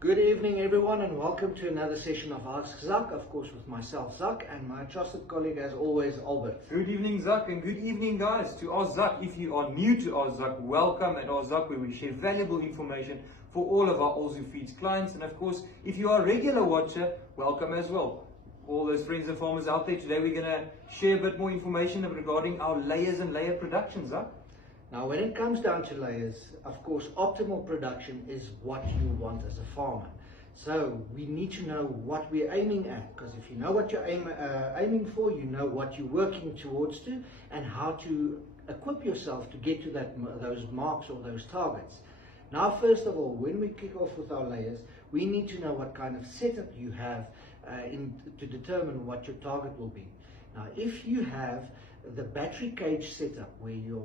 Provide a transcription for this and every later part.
Good evening everyone, and welcome to another session of Ask Zak, of course with myself Zak and my trusted colleague as always Albert. Good evening Zak, and good evening guys to Ask Zak. If you are new to Ask Zak, welcome at Ask Zak, where we share valuable information for all of our Alzu Feeds clients. And of course, if you are a regular watcher, welcome as well. All those friends and farmers out there, today we're going to share a bit more information regarding our layers and layer production, Zak. Now when it comes down to layers, of course optimal production is what you want as a farmer. So we need to know what we're aiming at, because if you know what you're aiming for, you know what you're working towards to and how to equip yourself to get to those marks or those targets. Now first of all, when we kick off with our layers, we need to know what kind of setup you have to determine what your target will be. Now if you have the battery cage setup where your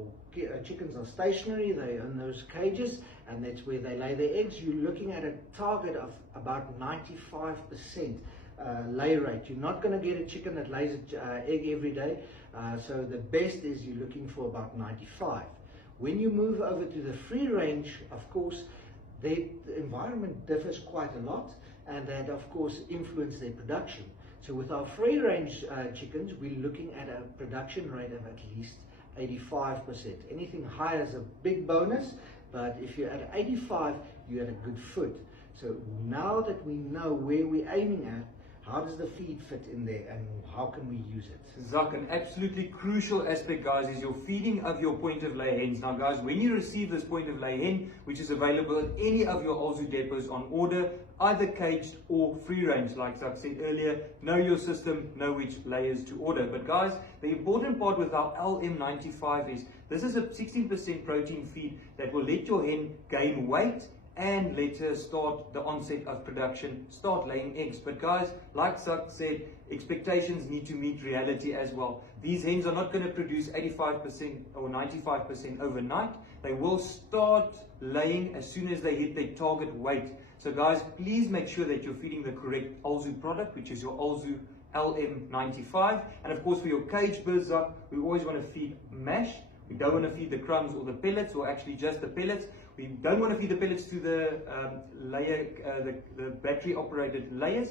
chickens are stationary, they in those cages, and that's where they lay their eggs, you're looking at a target of about 95% lay rate. You're not going to get a chicken that lays an egg every day, so the best is you're looking for about 95. When you move over to the free range, of course, the environment differs quite a lot, and that of course influence their production. So with our free range chickens, we're looking at a production rate of at least 85%. Anything higher is a big bonus, but if you're at 85, you're at a good foot. So now that we know where we're aiming at, how does the feed fit in there and how can we use it? Zak, an absolutely crucial aspect, guys, is your feeding of your point of lay hens. Now, guys, when you receive this point of lay hen, which is available at any of your Alzu depots on order, either caged or free range, like Zak said earlier, know your system, know which layers to order. But guys, the important part with our LM95 is this is a 16% protein feed that will let your hen gain weight and let her start the onset of production, start laying eggs. But guys, like Zak said, expectations need to meet reality as well. These hens are not going to produce 85% or 95% overnight. They will start laying as soon as they hit their target weight. So guys, please make sure that you're feeding the correct Alzu product, which is your Alzu LM95. And of course, for your cage birds, Zak, we always want to feed mash. We don't want to feed the crumbs or the pellets, or actually just the pellets. We don't want to feed the pellets to the the battery operated layers,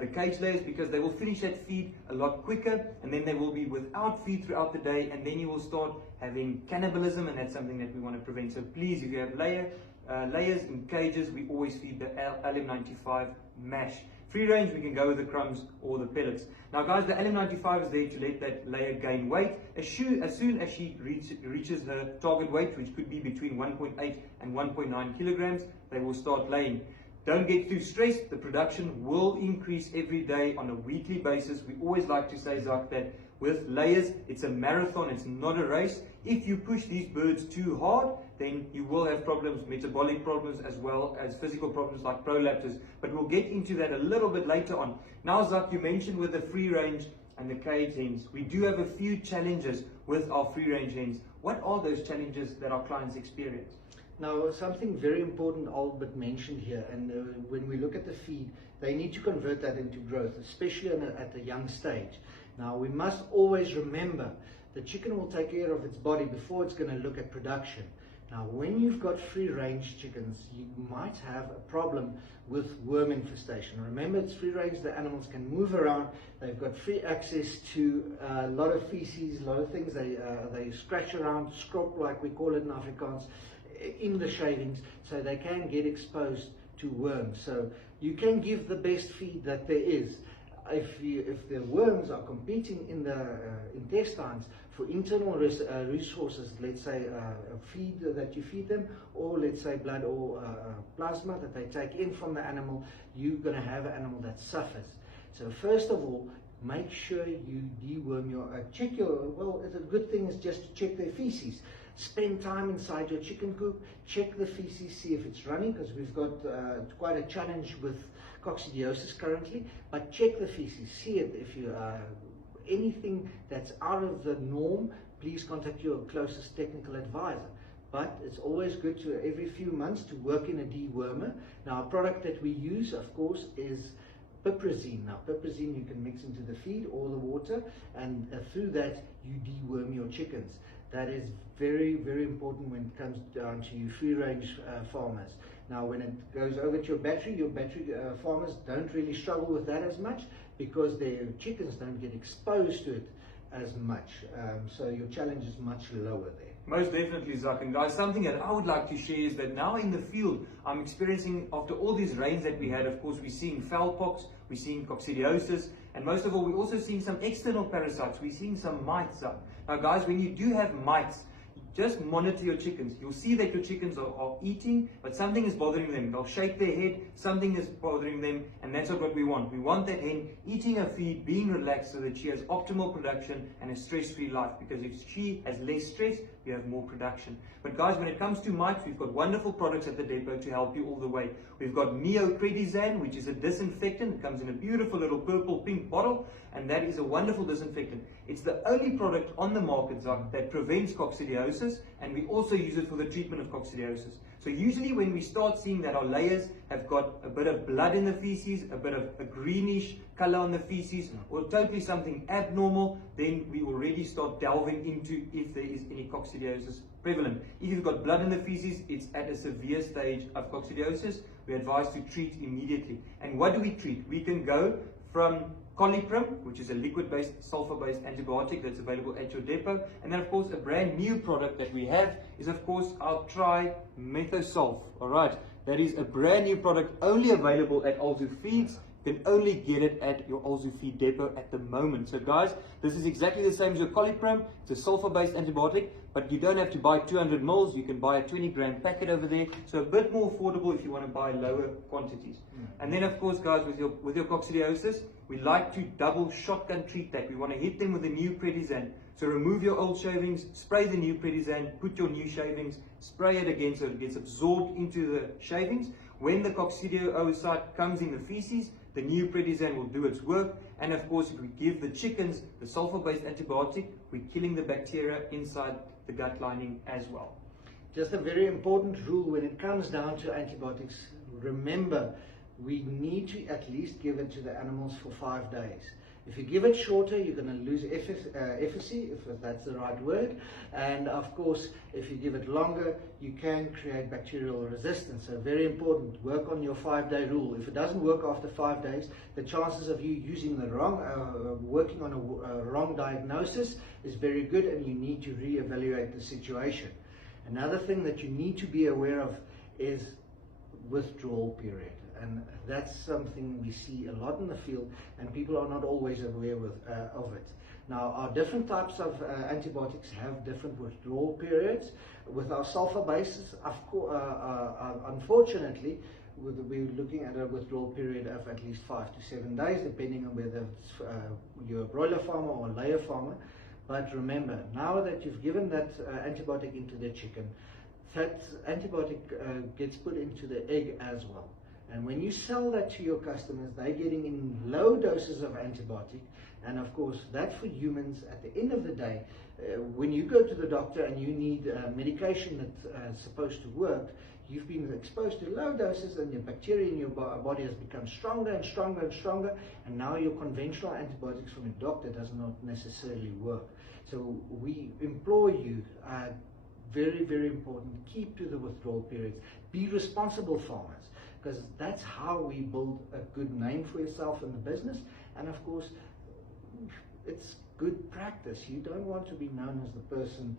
the cage layers, because they will finish that feed a lot quicker, and then they will be without feed throughout the day, and then you will start having cannibalism, and that's something that we want to prevent. So please, if you have layers in cages, we always feed the LM95 mash. Free range, we can go with the crumbs or the pellets. Now guys, the LM95 is there to let that layer gain weight. As soon as she reaches her target weight, which could be between 1.8 and 1.9 kilograms, they will start laying. Don't get too stressed. The production will increase every day on a weekly basis. We always like to say, Zak, that with layers, it's a marathon, it's not a race. If you push these birds too hard, then you will have problems, metabolic problems, as well as physical problems like prolapses. But we'll get into that a little bit later on. Now, Zak, you mentioned with the free range and the cage hens, we do have a few challenges with our free range hens. What are those challenges that our clients experience? Now, something very important Albert mentioned here, and when we look at the feed, they need to convert that into growth, especially at a young stage. Now, we must always remember the chicken will take care of its body before it's going to look at production. Now, when you've got free range chickens, you might have a problem with worm infestation. Remember, it's free range, the animals can move around, they've got free access to a lot of feces, a lot of things, they scratch around, scrop like we call it in Afrikaans, in the shavings, so they can get exposed to worms. So you can give the best feed that there is. If the worms are competing in the intestines for internal resources, let's say feed that you feed them, or let's say blood or plasma that they take in from the animal, you're going to have an animal that suffers. So first of all, make sure you deworm your, well, the good thing is just to check their feces. Spend time inside your chicken coop, check the feces, see if it's running, because we've got quite a challenge with coccidiosis currently, but check the feces, see it. If you anything that's out of the norm, please contact your closest technical advisor. But it's always good to, every few months, to work in a dewormer. Now, a product that we use, of course, is piperazine. Now, piperazine you can mix into the feed or the water, and through that you deworm your chickens. That is very, very important when it comes down to you free range farmers. Now when it goes over to your battery farmers don't really struggle with that as much because their chickens don't get exposed to it as much. So your challenge is much lower there. Most definitely, Zak. And guys, something that I would like to share is that now in the field, I'm experiencing, after all these rains that we had, of course, we're seeing fowl pox, we're seeing coccidiosis, and most of all, we're also seeing some external parasites. We're seeing some mites, Zak. Now, guys, when you do have mites, just monitor your chickens. You'll see that your chickens are eating, but something is bothering them. They'll shake their head, something is bothering them, and that's not what we want. We want that hen eating her feed, being relaxed so that she has optimal production and a stress-free life. Because if she has less stress, you have more production. But guys, when it comes to mites, we've got wonderful products at the depot to help you all the way. We've got Neopredizan, which is a disinfectant. It comes in a beautiful little purple pink bottle, and that is a wonderful disinfectant. It's the only product on the market, Zak, that prevents coccidiosis, and we also use it for the treatment of coccidiosis. So usually when we start seeing that our layers have got a bit of blood in the feces, a bit of a greenish color on the feces, or totally something abnormal, then we already start delving into if there is any coccidiosis prevalent. If you've got blood in the feces, it's at a severe stage of coccidiosis. We advise to treat immediately. And what do we treat? We can go from Coliprim, which is a liquid-based, sulfur-based antibiotic that's available at your depot. And then, of course, a brand new product that we have is, of course, our Trimethosulf. All right, that is a brand new product only available at Alzu Feeds. You can only get it at your Alzu Feed depot at the moment. So, guys, this is exactly the same as your Coliprim. It's a sulfur-based antibiotic, but you don't have to buy 200 mils. You can buy a 20-gram packet over there. So a bit more affordable if you want to buy lower quantities. And then, of course, guys, with your coccidiosis, we like to double shotgun treat that. We want to hit them with a Neopredizan. So remove your old shavings, spray the Neopredizan, put your new shavings, spray it again so it gets absorbed into the shavings. When the coccidiosis comes in the feces, the Neopredizan will do its work. And of course, if we give the chickens the sulfur-based antibiotic, we're killing the bacteria inside the gut lining as well. Just a very important rule when it comes down to antibiotics, remember, we need to at least give it to the animals for 5 days. If you give it shorter, you're going to lose efficacy, if that's the right word. And of course, if you give it longer, you can create bacterial resistance. So very important, work on your 5-day rule. If it doesn't work after 5 days, the chances of you using the wrong, working on a wrong diagnosis is very good, and you need to reevaluate the situation. Another thing that you need to be aware of is withdrawal period. And that's something we see a lot in the field, and people are not always aware of it. Now, our different types of antibiotics have different withdrawal periods. With our sulfur bases, unfortunately, we're looking at a withdrawal period of at least 5 to 7 days, depending on whether it's, you're a broiler farmer or a layer farmer. But remember, now that you've given that antibiotic into the chicken, that antibiotic gets put into the egg as well. And when you sell that to your customers, they're getting in low doses of antibiotic. And of course, that for humans, at the end of the day, when you go to the doctor and you need medication that's supposed to work, you've been exposed to low doses, and the bacteria in your body has become stronger and stronger and stronger. And now your conventional antibiotics from a doctor does not necessarily work. So we implore you, very, very important, keep to the withdrawal periods. Be responsible farmers, because that's how we build a good name for yourself in the business. And of course, it's good practice. You don't want to be known as the person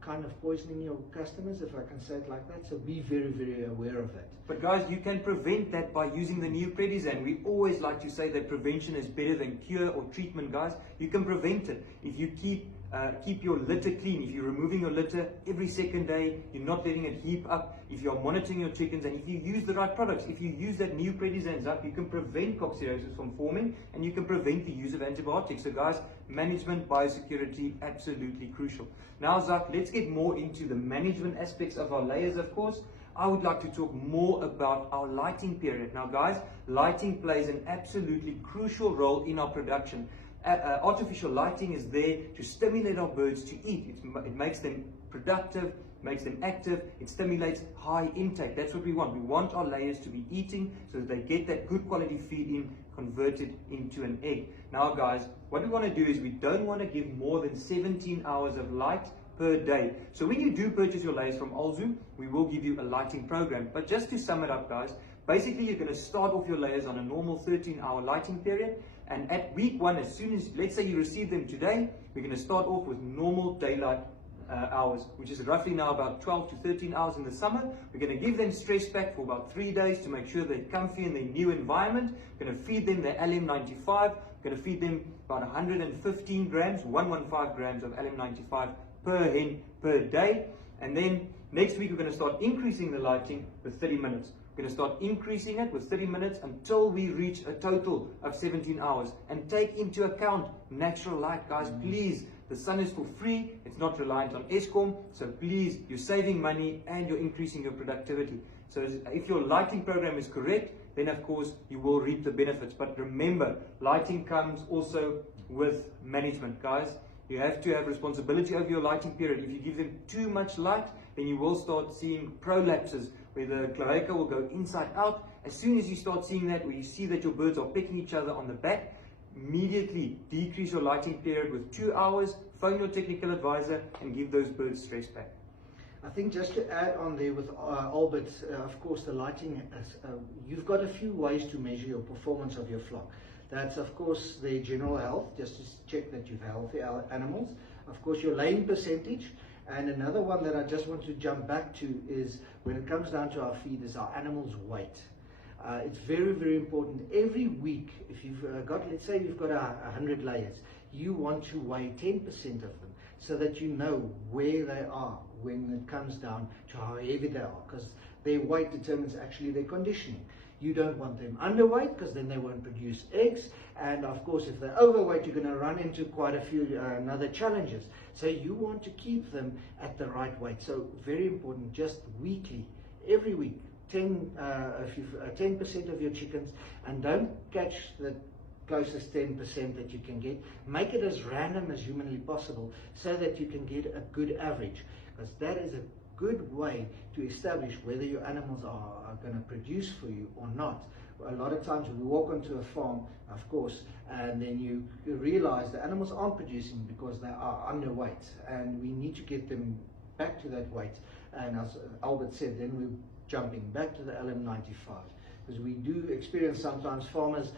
kind of poisoning your customers, if I can say it like that. So be very, very aware of it. But guys, you can prevent that by using the Neopredizan. We always like to say that prevention is better than cure or treatment, guys. You can prevent it if you keep your litter clean. If you're removing your litter every second day, you're not letting it heap up, if you're monitoring your chickens, and if you use the right products, if you use that Neopredizan up, you can prevent coccidiosis from forming, and you can prevent the use of antibiotics. So guys, management, biosecurity, absolutely crucial. Now, Zak, let's get more into the management aspects of our layers, of course. I would like to talk more about our lighting period. Now, guys, lighting plays an absolutely crucial role in our production. Artificial lighting is there to stimulate our birds to eat. It makes them productive, makes them active, it stimulates high intake. That's what we want. We want our layers to be eating so that they get that good quality feed in, converted into an egg. Now guys, what we want to do is we don't want to give more than 17 hours of light per day. So when you do purchase your layers from Alzu, we will give you a lighting program. But just to sum it up, guys, basically you're going to start off your layers on a normal 13-hour lighting period, and at week 1, as soon as, let's say you receive them today, we're going to start off with normal daylight hours, which is roughly now about 12 to 13 hours in the summer. We're going to give them stress pack for about 3 days to make sure they're comfy in their new environment. We're going to feed them the LM95. We're going to feed them about 115 grams, 115 grams of LM95 per hen per day. And then next week we're going to start increasing the lighting with 30 minutes. We're going to start increasing it with 30 minutes until we reach a total of 17 hours. And take into account natural light, guys, please. The sun is for free, it's not reliant on Eskom, so please, you're saving money and you're increasing your productivity. So if your lighting program is correct, then of course you will reap the benefits. But remember, lighting comes also with management, guys. You have to have responsibility over your lighting period. If you give them too much light, then you will start seeing prolapses, where the cloaca will go inside out. As soon as you start seeing that, where you see that your birds are pecking each other on the back, immediately decrease your lighting period with 2 hours, phone your technical advisor and give those birds stress pack. I think just to add on there with Albert, of course the lighting, you've got a few ways to measure your performance of your flock. That's of course their general health, just to check that you've healthy animals. Of course your laying percentage. And another one that I just want to jump back to is when it comes down to our feed is our animals' weight. It's very, very important. Every week, if you've got, let's say you've got 100 layers, you want to weigh 10% of them so that you know where they are when it comes down to how heavy they are, because their weight determines actually their conditioning. You don't want them underweight because then they won't produce eggs, and of course if they're overweight you're going to run into quite a few other challenges. So you want to keep them at the right weight. So very important, just weekly, every week, 10% of your chickens, and don't catch the closest 10% that you can get. Make it as random as humanly possible so that you can get a good average, because that is a good way to establish whether your animals are going to produce for you or not. A lot of times we walk onto a farm, of course, and then you realize the animals aren't producing because they are underweight, and we need to get them back to that weight. And as Albert said, then we're jumping back to the LM95, because we do experience sometimes farmers,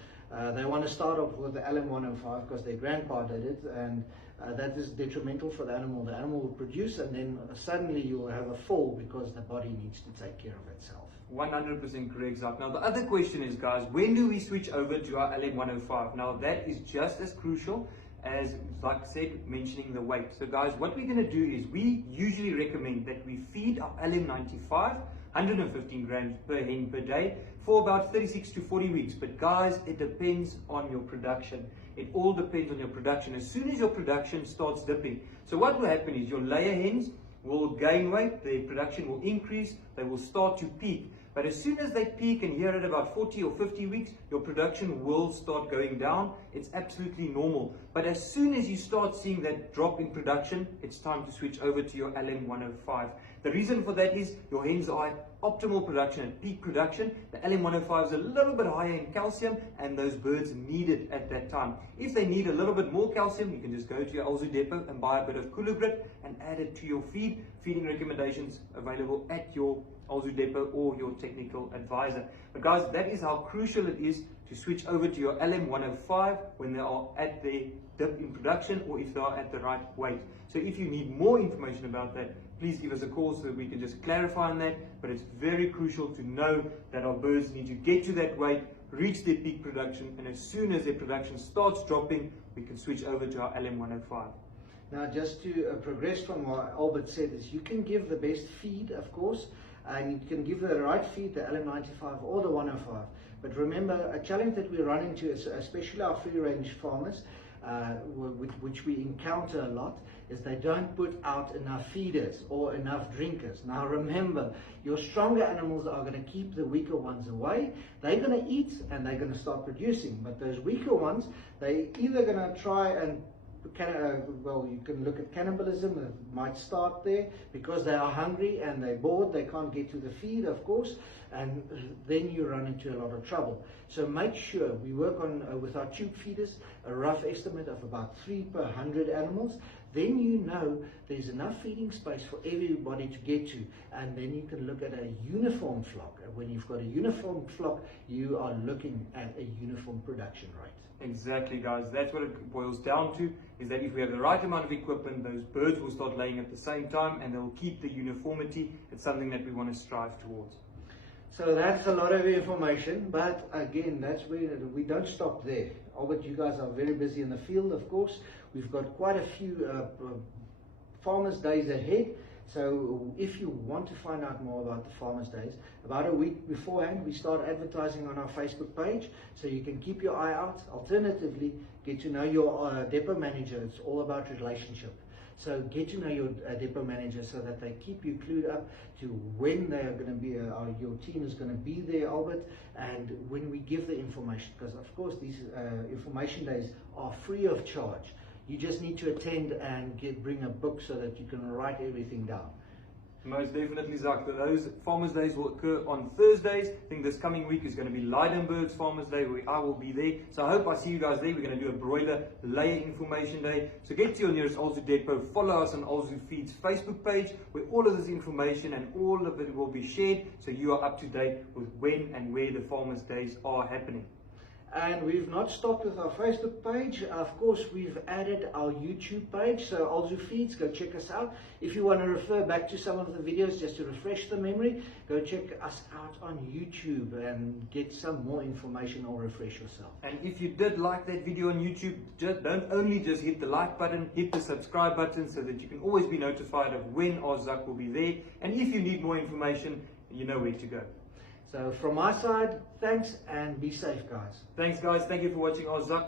they want to start off with the LM105 because their grandpa did it, and that is detrimental for the animal. The animal will produce, and then suddenly you'll have a fall because the body needs to take care of itself. 100% correct, Zach. Now the other question is, guys, when do we switch over to our LM105? Now that is just as crucial as, like I said, mentioning the weight. So guys, what we're going to do is we usually recommend that we feed our LM95 115 grams per hen per day for about 36 to 40 weeks. But guys, it depends on your production. It all depends on your production. As soon as your production starts dipping, so what will happen is your layer hens will gain weight, their production will increase, they will start to peak. But as soon as they peak, and here at about 40 or 50 weeks, your production will start going down. It's absolutely normal. But as soon as you start seeing that drop in production, it's time to switch over to your LM105. The reason for that is your hens are at optimal production, at peak production. The LM105 is a little bit higher in calcium, and those birds need it at that time. If they need a little bit more calcium, you can just go to your Alzu depot and buy a bit of Kulugrit and add it to your feed. Feeding recommendations available at your Alzu depot or your technical advisor. But guys, that is how crucial it is to switch over to your LM105 when they are at their dip in production, or if they are at the right weight. So if you need more information about that, please give us a call so that we can just clarify on that. But it's very crucial to know that our birds need to get to that weight, reach their peak production, and as soon as their production starts dropping, we can switch over to our LM105. Now, just to progress from what Albert said, is you can give the best feed, of course, and you can give the right feed, the LM95 or the 105. But remember, a challenge that we run into, especially our free-range farmers, which we encounter a lot, is they don't put out enough feeders or enough drinkers. Now remember, your stronger animals are going to keep the weaker ones away. They're going to eat and they're going to start producing. But those weaker ones, they're either going to try and well, you can look at cannibalism. It might start there because they are hungry and they're bored. They can't get to the feed, of course, and then you run into a lot of trouble. So make sure we work on with our tube feeders a rough estimate of about 3 per 100 animals. then you know there's enough feeding space for everybody to get to, and then you can look at a uniform flock. And when you've got a uniform flock, you are looking at a uniform production rate. Exactly, guys. That's what it boils down to, is that if we have the right amount of equipment, those birds will start laying at the same time and they'll keep the uniformity. It's something that we want to strive towards. So that's a lot of information, but again, that's where we don't stop there. Albert, you guys are very busy in the field, of course. We've got quite a few Farmers' Days ahead. So if you want to find out more about the Farmers' Days, about a week beforehand, we start advertising on our Facebook page, so you can keep your eye out. Alternatively, get to know your depot manager. It's all about relationship. So get to know your depot manager so that they keep you clued up to when they are going to be, your team is going to be there, Albert, and when we give the information, because of course these information days are free of charge. You just need to attend and bring a book so that you can write everything down. Most definitely, Zak. Those Farmers' Days will occur on Thursdays. I think this coming week is going to be Lydenburg's Farmers' Day, where I will be there. So I hope I see you guys there. We're going to do a broiler layer information day. So get to your nearest Alzu depot. Follow us on Alzu Feeds Facebook page, where all of this information and all of it will be shared, so you are up to date with when and where the Farmers' Days are happening. And we've not stopped with our Facebook page. Of course, we've added our YouTube page, so Alzu Feeds, go check us out. If you want to refer back to some of the videos just to refresh the memory, go check us out on YouTube and get some more information or refresh yourself. And if you did like that video on YouTube, don't only just hit the like button, hit the subscribe button so that you can always be notified of when our Zak will be there. And if you need more information, you know where to go. So from my side, thanks and be safe, guys. Thanks, guys. Thank you for watching our Zak.